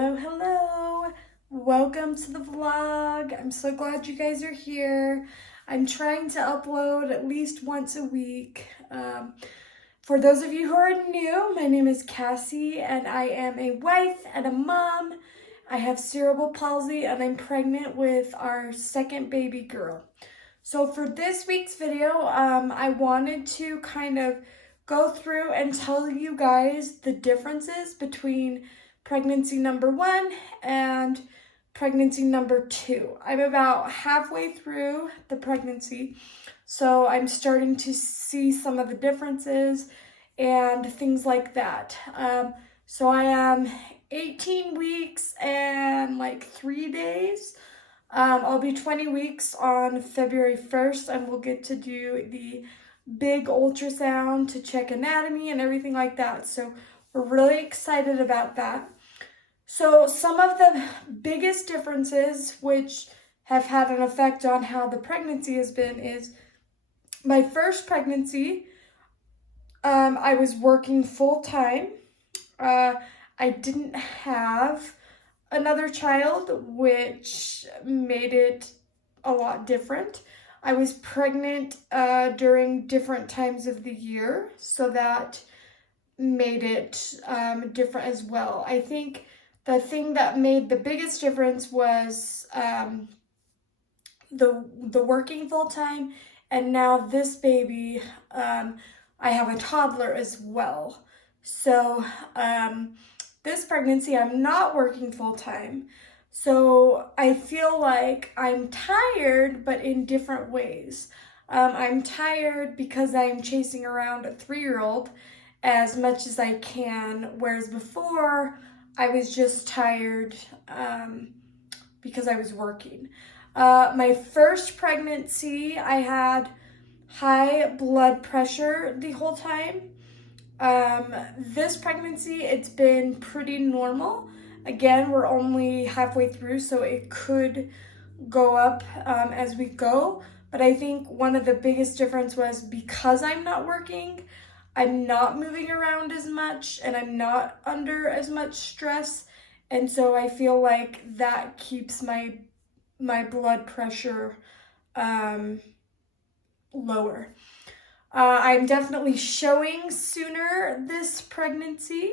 Hello, hello. Welcome to the vlog. I'm so glad you guys are here. I'm trying to upload at least once a week. For those of you who are new, my name is Cassie and I am a wife and a mom. I have cerebral palsy and I'm pregnant with our second baby girl. So for this week's video, I wanted to kind of go through and tell you guys the differences between pregnancy number 1 and pregnancy number 2. I'm about halfway through the pregnancy, so I'm starting to see some of the differences and things like that. So I am 18 weeks and like 3 days. I'll be 20 weeks on February 1st, and we'll get to do the big ultrasound to check anatomy and everything like that. So we're really excited about that. So some of the biggest differences which have had an effect on how the pregnancy has been is my first pregnancy, I was working full time. I didn't have another child, which made it a lot different. I was pregnant during different times of the year, so that made it different as well. I think the thing that made the biggest difference was the working full time, and now this baby, I have a toddler as well. So this pregnancy, I'm not working full time. So I feel like I'm tired, but in different ways. I'm tired because I'm chasing around a 3-year-old as much as I can, whereas before I was just tired because I was working. My first pregnancy, I had high blood pressure the whole time. This pregnancy, it's been pretty normal. Again, we're only halfway through, so it could go up as we go. But I think one of the biggest difference was because I'm not working, I'm not moving around as much, and I'm not under as much stress. And so I feel like that keeps my blood pressure lower. I'm definitely showing sooner this pregnancy.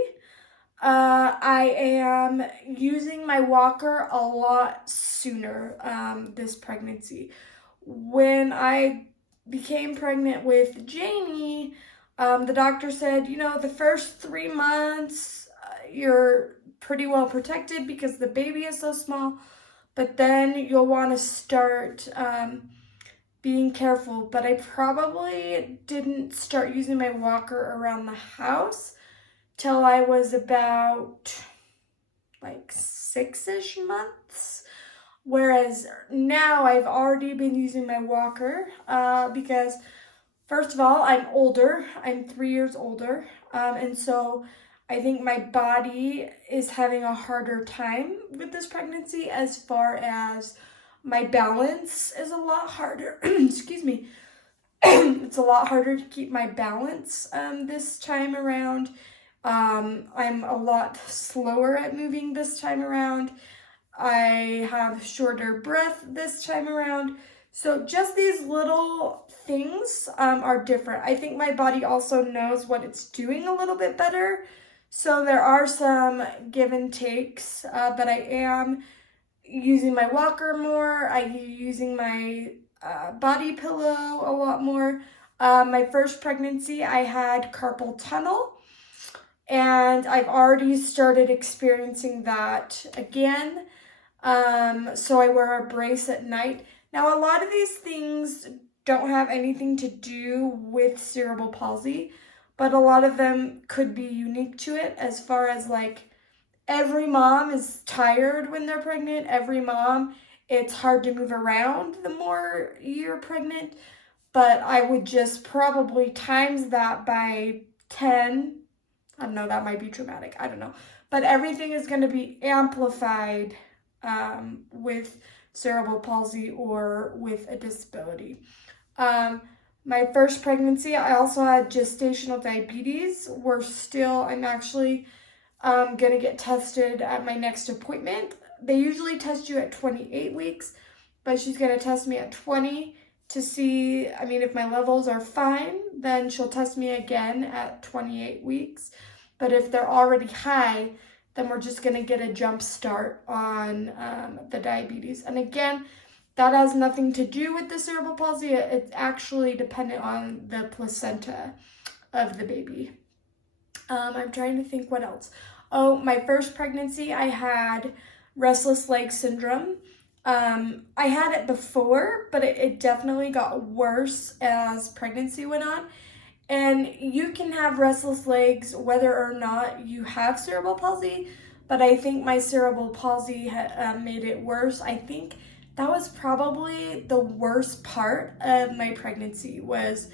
I am using my walker a lot sooner this pregnancy. When I became pregnant with Janie, the doctor said, you know, the first 3 months you're pretty well protected because the baby is so small, but then you'll want to start being careful. But I probably didn't start using my walker around the house till I was about like 6-ish months. Whereas now I've already been using my walker because first of all, I'm older. I'm 3 years older. And so I think my body is having a harder time with this pregnancy as far as my balance is a lot harder. Excuse me. It's a lot harder to keep my balance this time around. I'm a lot slower at moving this time around. I have shorter breath this time around. So just these little things are different. I think my body also knows what it's doing a little bit better. So there are some give and takes, but I am using my walker more. I'm using my body pillow a lot more. My first pregnancy, I had carpal tunnel, and I've already started experiencing that again. So I wear a brace at night. Now, a lot of these things don't have anything to do with cerebral palsy, but a lot of them could be unique to it, as far as like every mom is tired when they're pregnant. Every mom, it's hard to move around the more you're pregnant, but I would just probably times that by 10. I don't know, that might be dramatic. I don't know. But everything is going to be amplified with cerebral palsy or with a disability. My first pregnancy, I also had gestational diabetes. I'm actually I'm going to get tested at my next appointment. They usually test you at 28 weeks, but she's going to test me at 20 to see, I mean, if my levels are fine, then she'll test me again at 28 weeks. But if they're already high, then we're just going to get a jump start on the diabetes. And again, that has nothing to do with the cerebral palsy. It's actually dependent on the placenta of the baby. I'm trying to think what else. Oh, my first pregnancy, I had restless leg syndrome. I had it before, but it definitely got worse as pregnancy went on. And you can have restless legs whether or not you have cerebral palsy, but I think my cerebral palsy made it worse. I think that was probably the worst part of my pregnancy was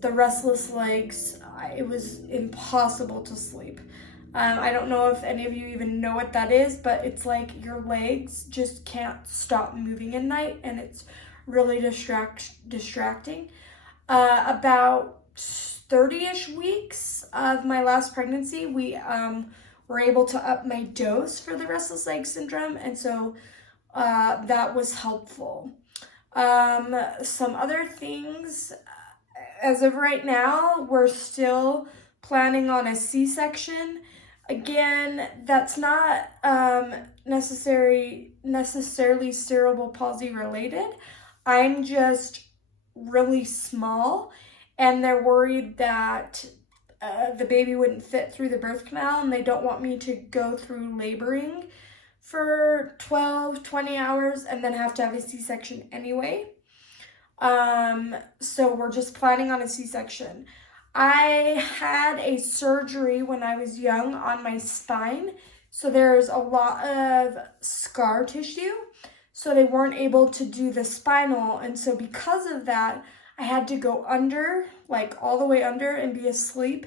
the restless legs. It was impossible to sleep. I don't know if any of you even know what that is, but it's like your legs just can't stop moving at night, and it's really distracting. About 30-ish weeks of my last pregnancy, we were able to up my dose for the restless leg syndrome, and so that was helpful. Some other things, as of right now, we're still planning on a C-section. Again, that's not necessarily cerebral palsy related. I'm just really small, and they're worried that the baby wouldn't fit through the birth canal, and they don't want me to go through laboring for 12, 20 hours and then have to have a C-section anyway. So we're just planning on a C-section. I had a surgery when I was young on my spine, so there's a lot of scar tissue, so they weren't able to do the spinal, and so because of that, I had to go under, like all the way under, and be asleep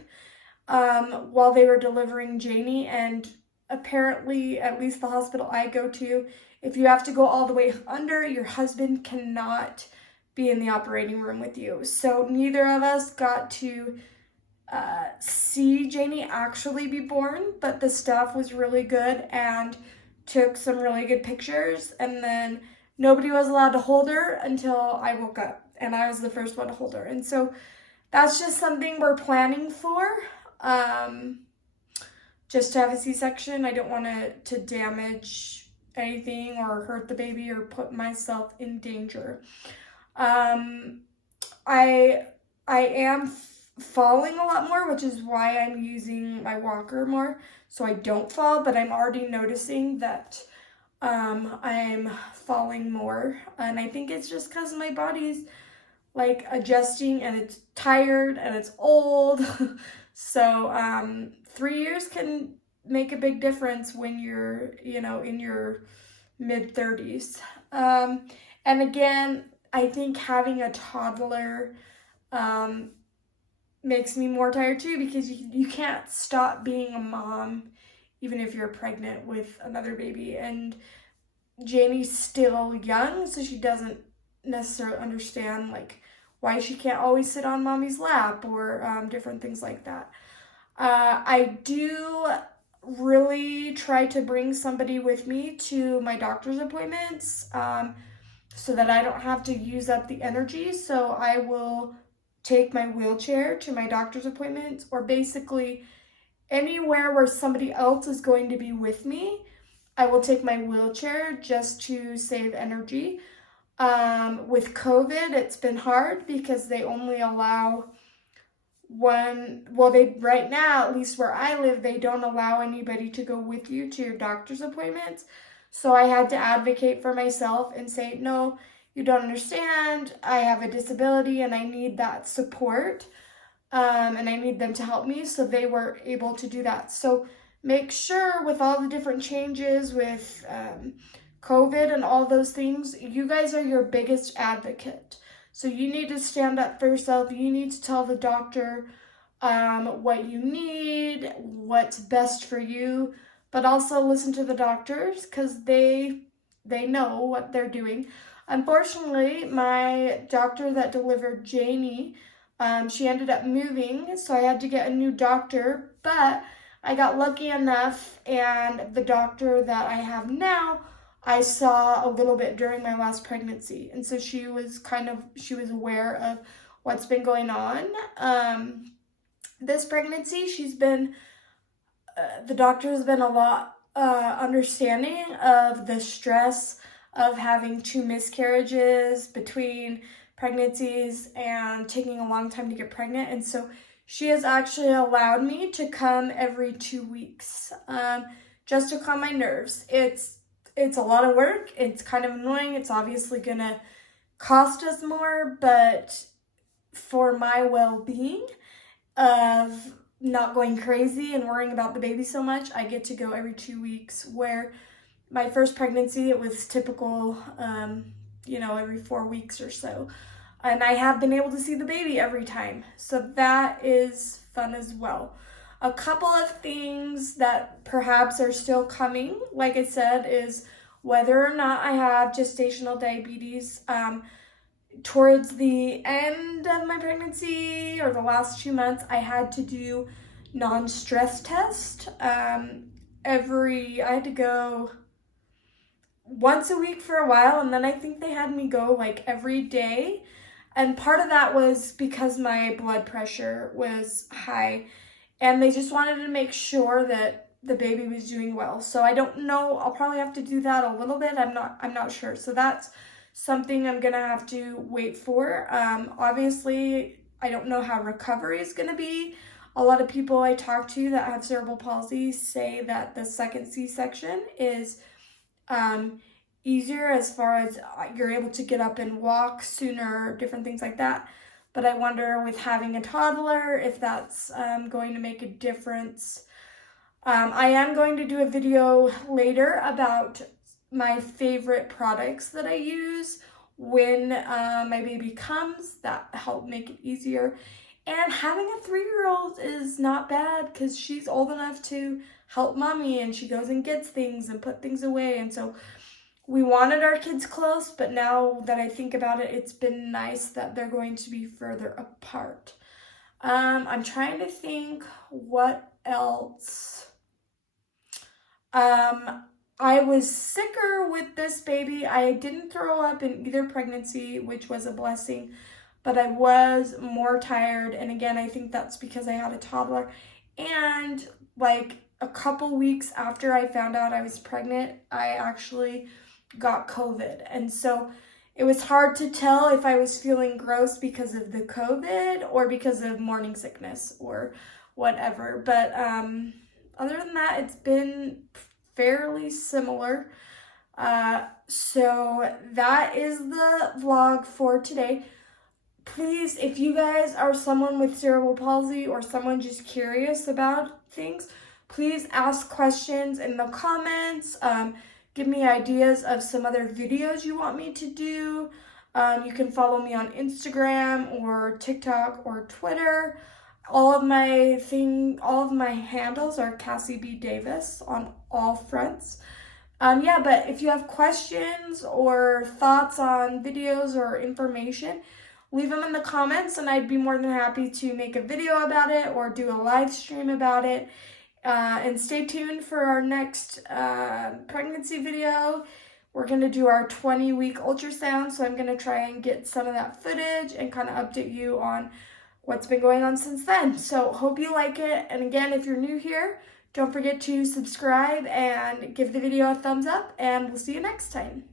while they were delivering Janie. And apparently, at least the hospital I go to, if you have to go all the way under, your husband cannot be in the operating room with you. So neither of us got to see Janie actually be born, but the staff was really good and took some really good pictures, and then nobody was allowed to hold her until I woke up, and I was the first one to hold her. And so that's just something we're planning for, just to have a C-section. I don't want to damage anything or hurt the baby or put myself in danger. I am falling a lot more, which is why I'm using my walker more so I don't fall, but I'm already noticing that I'm falling more, and I think it's just because my body's like adjusting, and it's tired and it's old. So 3 years can make a big difference when you're, in your mid-30s. And again, I think having a toddler makes me more tired too, because you can't stop being a mom even if you're pregnant with another baby. And Janie's still young, so she doesn't necessarily understand like why she can't always sit on mommy's lap or different things like that. I do really try to bring somebody with me to my doctor's appointments so that I don't have to use up the energy. So I will take my wheelchair to my doctor's appointments, or basically anywhere where somebody else is going to be with me. I will take my wheelchair just to save energy. With COVID, it's been hard because they only allow right now, at least where I live, they don't allow anybody to go with you to your doctor's appointments. So I had to advocate for myself and say, no, you don't understand. I have a disability and I need that support. And I need them to help me. So they were able to do that. So make sure with all the different changes with COVID and all those things, you guys are your biggest advocate. So you need to stand up for yourself. You need to tell the doctor what you need, what's best for you, but also listen to the doctors because they know what they're doing. Unfortunately, my doctor that delivered Janie, she ended up moving, so I had to get a new doctor, but I got lucky enough, and the doctor that I have now, I saw a little bit during my last pregnancy. And so she was aware of what's been going on. This pregnancy, the doctor has been a lot understanding of the stress of having 2 miscarriages between pregnancies and taking a long time to get pregnant. And so she has actually allowed me to come every 2 weeks, just to calm my nerves. It's a lot of work. It's kind of annoying. It's obviously gonna cost us more, but for my well-being of not going crazy and worrying about the baby so much, I get to go every 2 weeks, where my first pregnancy, it was typical, every 4 weeks or so. And I have been able to see the baby every time. So that is fun as well. A couple of things that perhaps are still coming, like I said, is whether or not I have gestational diabetes. Towards the end of my pregnancy or the last 2 months, I had to do non-stress test. I had to go once a week for a while, and then I think they had me go like every day. And part of that was because my blood pressure was high, and they just wanted to make sure that the baby was doing well. So I don't know, I'll probably have to do that a little bit. I'm not sure. So that's something I'm gonna have to wait for. Obviously, I don't know how recovery is gonna be. A lot of people I talk to that have cerebral palsy say that the second C-section is easier, as far as you're able to get up and walk sooner, different things like that. But I wonder, with having a toddler, if that's going to make a difference. I am going to do a video later about my favorite products that I use when my baby comes that help make it easier. And having a 3-year-old is not bad, because she's old enough to help mommy, and she goes and gets things and put things away. And so we wanted our kids close, but now that I think about it, it's been nice that they're going to be further apart. I'm trying to think what else. I was sicker with this baby. I didn't throw up in either pregnancy, which was a blessing, but I was more tired. And again, I think that's because I had a toddler. And like a couple weeks after I found out I was pregnant, I actually got COVID. And so it was hard to tell if I was feeling gross because of the COVID or because of morning sickness or whatever. But other than that, it's been fairly similar. So that is the vlog for today. Please, if you guys are someone with cerebral palsy or someone just curious about things, please ask questions in the comments. Give me ideas of some other videos you want me to do. You can follow me on Instagram or TikTok or Twitter. All of my handles are Cassie B. Davis on all fronts. But if you have questions or thoughts on videos or information, leave them in the comments, and I'd be more than happy to make a video about it or do a live stream about it. And stay tuned for our next pregnancy video. We're going to do our 20-week ultrasound, so I'm going to try and get some of that footage and kind of update you on what's been going on since then. So hope you like it. And again, if you're new here, don't forget to subscribe and give the video a thumbs up, and we'll see you next time.